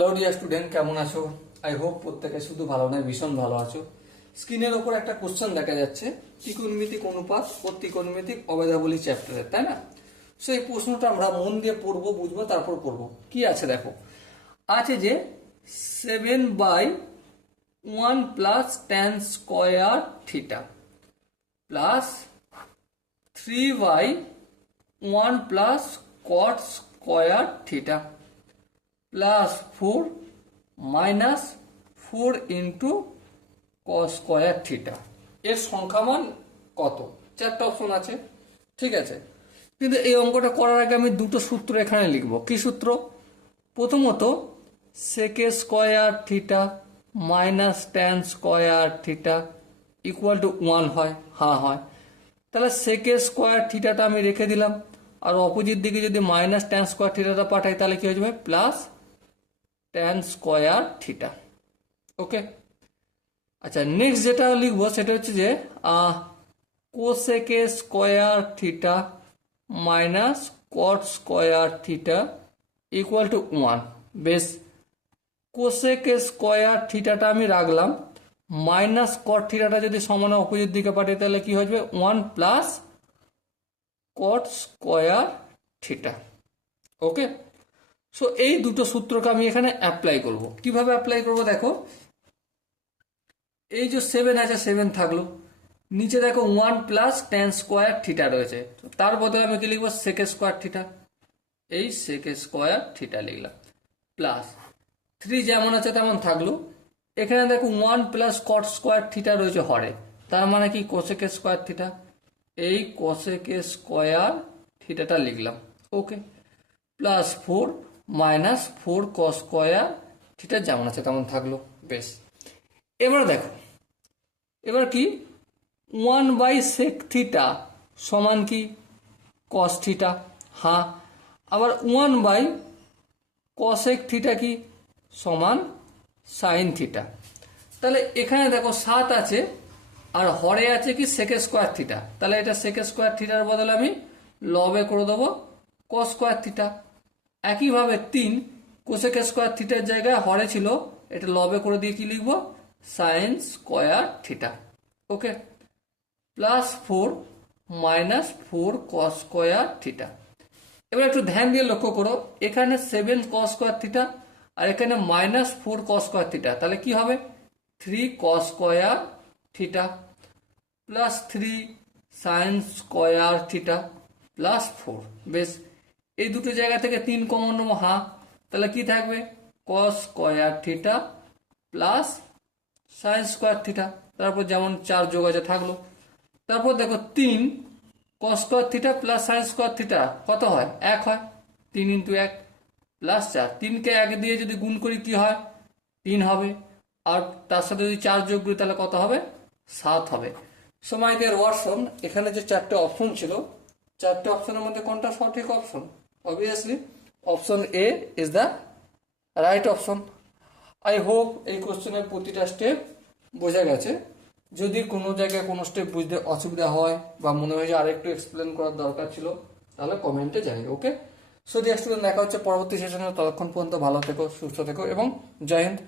Hello dear student, কেমন আছো? I hope প্রত্যেকে শুধু ভালো নয়, ভীষণ ভালো আছো। স্ক্রিনের ওপর একটা কোশ্চেন দেখা যাচ্ছে, ত্রিকোণমিতিক অনুপাত ও ত্রিকোণমিতিক অবেদাবলী চ্যাপ্টারের, তাই না? সো এই প্রশ্নটা আমরা মন দিয়ে পড়বো, বুঝবো, তারপর পড়বো। কি আছে দেখো, আছে যে 7/1 plus tan square theta plus 3/1 plus cot square theta plus 4 minus 4 into cos square theta. এর সংখ্যামান কত? চারটা অপশন আছে, ঠিক আছে। কিন্তু এই অঙ্কটা করার আগে আমি দুটো সূত্র এখানে লিখব। কি সূত্র? প্রথমত সেকে square theta minus tan square theta equal to 1 হয়। হ্যাঁ হয়। তাহলে সেকে স্কোয়ার থিটাটা আমি রেখে দিলাম, আর অপোজিট দিকে যদি মাইনাস ট্যান স্কোয়ার থিটাটা পাঠাই তাহলে কি হয়ে যাবে? Plus tan square theta. Okay, আচ্ছা, নেক্সট যেটা লিখবো সেটা হচ্ছে যে cosec square theta minus cot square theta equal to 1। বেশ, কোসেকে স্কোয়ার থিটাটা আমি রাখলাম, মাইনাস কট থিটাটা যদি সমান অপোজিট দিকে পাঠাই তাহলে কি হয়ে যাবে? 1 প্লাস কট স্কোয়ার থিটা। ওকে, সো এই দুটো সূত্রকে আমি এখানে অ্যাপ্লাই করব। কিভাবে অ্যাপ্লাই করব দেখো, এই যে 7 আছে 7 থাকলো, নিচে দেখো 1 প্লাস ট্যান স্কোয়ার থিটা রয়েছে, তার বদলে আমি কি লিখবো? সেকে স্কোয়ার থিটা। এই সেকে স্কোয়ার থিটা লিখলাম, প্লাস 3 যেমন আছে তেমন থাকলো। এখানে দেখো 1 প্লাস কট স্কোয়ার থিটা রয়েছে হরে, তার মানে কি? Cosec square theta. এই কোসেকে স্কোয়ার থিটাটা লিখলাম। Okay, plus 4 minus 4 cos square theta যেমন আছে তেমন থাকলো। বেশ, এবার দেখো, এবার কি? 1/sec থিটা সমান কি? Cos theta. হ্যাঁ, আবার 1/cosec থিটা কি? সমান সাইন থিটা। তাহলে এখানে দেখো 7 আছে আর হরে আছে কি? সেকে স্কোয়ার থিটা। তাহলে এটা সেকে স্কোয়ার থিটার বদলে আমি লবে করে দেবো কস স্কোয়ার থিটা। একইভাবে 3 কোসেকে স্কোয়ার থিটার জায়গায় হরে ছিল, এটা লবে করে দিয়ে কি লিখবো? Sine square theta. Okay, plus 4 minus 4 cos square theta. এবার একটু ধ্যান দিয়ে লক্ষ্য করো, এখানে 7 কস স্কোয়ার থিটা আর এখানে মাইনাস 4 কস স্কোয়ার থিটা, তাহলে কি হবে? 3 কস square theta plus 3 sign square theta plus 4। বেশ, এই দুটো জায়গা থেকে 3 কমন নেবো। হ্যাঁ, তাহলে কি থাকবে? কস square theta plus sign square theta, তারপর যেমন 4 যোগ আছে থাকলো। তারপর দেখো 3 কস square theta plus sign square theta কত হয়? 1 হয়। 3 ইন্টু 1 প্লাস 4, 3কে 1 দিয়ে যদি গুণ করি কি হয়? 3 হবে। আর তার সাথে যদি 4 যোগ করি তাহলে কত হবে? 7 হবে। সো মাই ডিয়ার ওয়াটসন, এখানে যে 4টে অপশন ছিল, 4টে অপশনের মধ্যে কোনটা সঠিক option? Obviously option A is the right option. I hope এই কোশ্চেনের প্রতিটা স্টেপ বোঝা গেছে। যদি কোনো জায়গায় কোনো স্টেপ বুঝতে অসুবিধা হয় বা মনে হয় যে আরেকটু এক্সপ্লেন করার দরকার ছিল, তাহলে কমেন্টে জানিও। ওকে, সো ডিয়ার স্টুডেন্ট, দেখা হচ্ছে পরবর্তী সেশনে। ততক্ষণ পর্যন্ত ভালো থেকো, সুস্থ থেকো এবং জয় হিন্দ।